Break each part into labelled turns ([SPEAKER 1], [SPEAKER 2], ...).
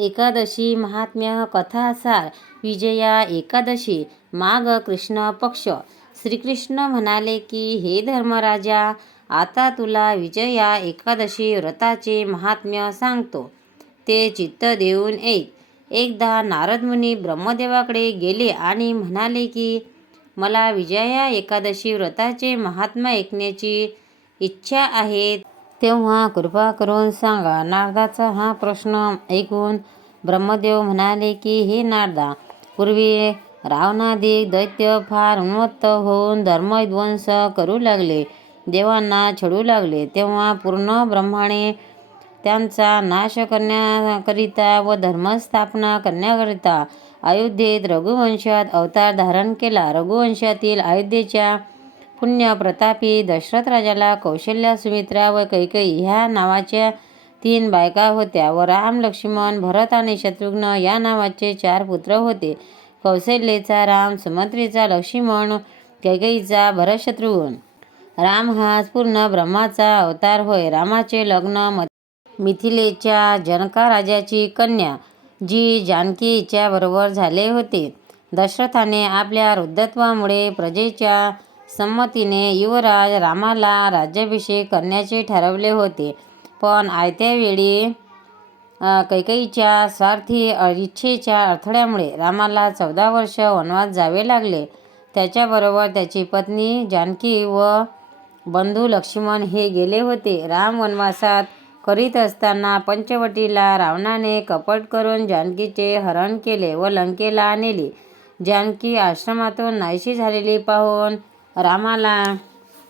[SPEAKER 1] एकादशी महात्म्य कथासार विजया एकादशी माघ कृष्ण पक्ष. श्रीकृष्ण म्हणाले की हे धर्मराजा आता तुला विजया एकादशी व्रताचे महात्म्य सांगतो. ते चित्त देऊन ऐक. एकदा नारद मुनी ब्रह्मदेवाकडे गेले आणि म्हणाले की मला विजया एकादशी व्रताचे महात्म्य ऐकण्याची इच्छा आहे. तेव्हा कृपा करून सांगा नारदाचा हा प्रश्न ऐकून ब्रह्मदेव म्हणाले की हे नारदा पूर्वी रावणाधिक दैत्य फार उन्मत्त होऊन धर्मध्वंस करू लागले देवांना छळू लागले. तेव्हा पूर्ण ब्रह्माने त्यांचा नाश करण्याकरिता व धर्मस्थापना करण्याकरिता अयोध्येत रघुवंशात अवतार धारण केला. रघुवंशातील अयोध्येच्या पुण्य प्रतापी दशरथ राजाला कौशल्या सुमित्रा व कैकई ह्या नावाच्या तीन बायका होत्या व राम लक्ष्मण भरत आणि शत्रुघ्न या नावाचे चार पुत्र होते. कौशल्येचा राम सुमंत्रीचा लक्ष्मण कैकईचा भरत शत्रुघ्न राम हा पूर्ण ब्रह्माचा अवतार होय. रामाचे लग्न मिथिलेच्या जनका राजाची कन्या जी जानकीच्या बरोबर झाले होते. दशरथाने आपल्या वृद्धत्वामुळे प्रजेच्या संमतीने युवराज रामाला राज्याभिषेक करण्याचे ठरवले होते. पण आयत्या वेळी कैकईच्या स्वार्थी इच्छेच्या अडथळ्यामुळे रामाला चौदा वर्ष वनवास जावे लागले. त्याच्याबरोबर त्याची पत्नी जानकी व बंधू लक्ष्मण हे गेले होते. राम वनवासात करीत असताना पंचवटीला रावणाने कपट करून जानकीचे हरण केले व लंकेला नेली जानकी आश्रमातून नाहीशी झालेली पाहून रामाला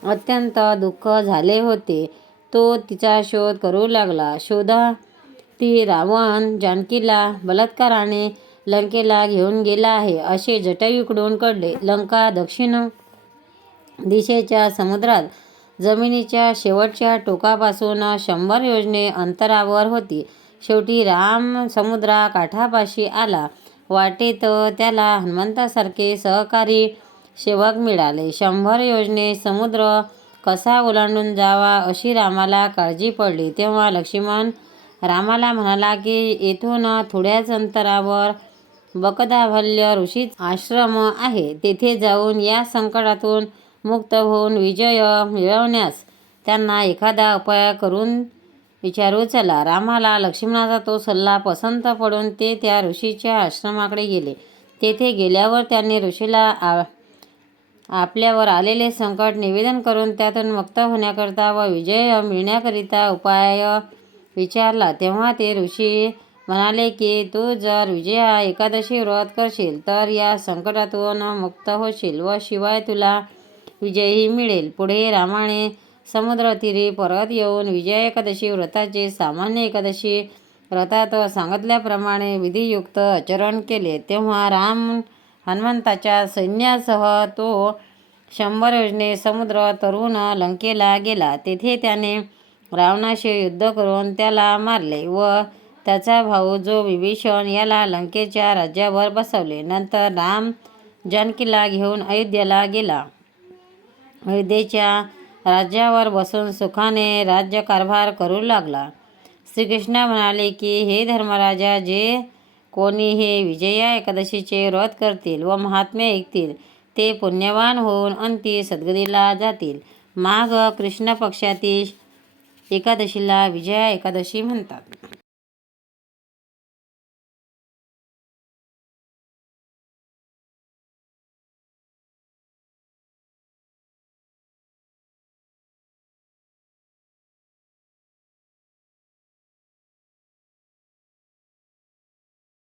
[SPEAKER 1] अत्यंत दुःख झाले होते. तो तिचा शोध करू लागला. शोधा ती रावण जानकीला बलात्काराने लंकेला घेऊन गेला आहे असे जटायूकडून कळले. लंका दक्षिण दिशेच्या समुद्रात जमिनीच्या शेवटच्या टोकापासून शंभर योजने अंतरावर होती. शेवटी राम समुद्रा काठापाशी आला. वाटेत त्याला हनुमंतासारखे सहकारी सेवक मिळाले. शंभर योजने समुद्र कसा ओलांडून जावा अशी रामाला काळजी पडली. तेव्हा लक्ष्मण रामाला म्हणाला की येथून थोड्याच अंतरावर बकदाभल्य ऋषी आश्रम आहे. तेथे जाऊन या संकटातून मुक्त होऊन विजय मिळवण्यास त्यांना एखादा उपाय करून विचारू. चला. रामाला लक्ष्मणाचा तो सल्ला पसंत पडून ते त्या ऋषीच्या आश्रमाकडे गेले. तेथे गेल्यावर त्यांनी ऋषीला आ आपल्यावर आलेले संकट निवेदन करून त्यातून मुक्त होण्याकरिता व विजय मिळण्याकरिता उपाय विचारला. तेव्हा ते ऋषी म्हणाले की तू जर विजया एकादशी व्रत करशील तर या संकटातून मुक्त होशील व शिवाय तुला विजयही मिळेल पुढे रामाने समुद्रतीरी परत येऊन विजया एकादशी व्रताचे सामान्य एकादशी व्रतात सांगितल्याप्रमाणे विधियुक्त आचरण केले. तेव्हा राम हनुमंताच्या सैन्यासह तो शंभर योजने समुद्र तरुण लंकेला गेला. तेथे त्याने रावणाशी युद्ध करून त्याला मारले व त्याचा भाऊ जो विभीषण याला लंकेच्या राज्यावर बसवले. नंतर राम जानकीला घेऊन अयोध्येला गेला. अयोध्येच्या राज्यावर बसून सुखाने राज्यकारभार करू लागला. श्रीकृष्ण म्हणाले की हे धर्मराजा जे कोणी हे विजया एकादशीचे व्रत करतील व महात्म्य ऐकतील ते पुण्यवान होऊन अंती सद्गतीला जातील. माघ कृष्ण पक्षातील एकादशीला विजया एकादशी म्हणतात.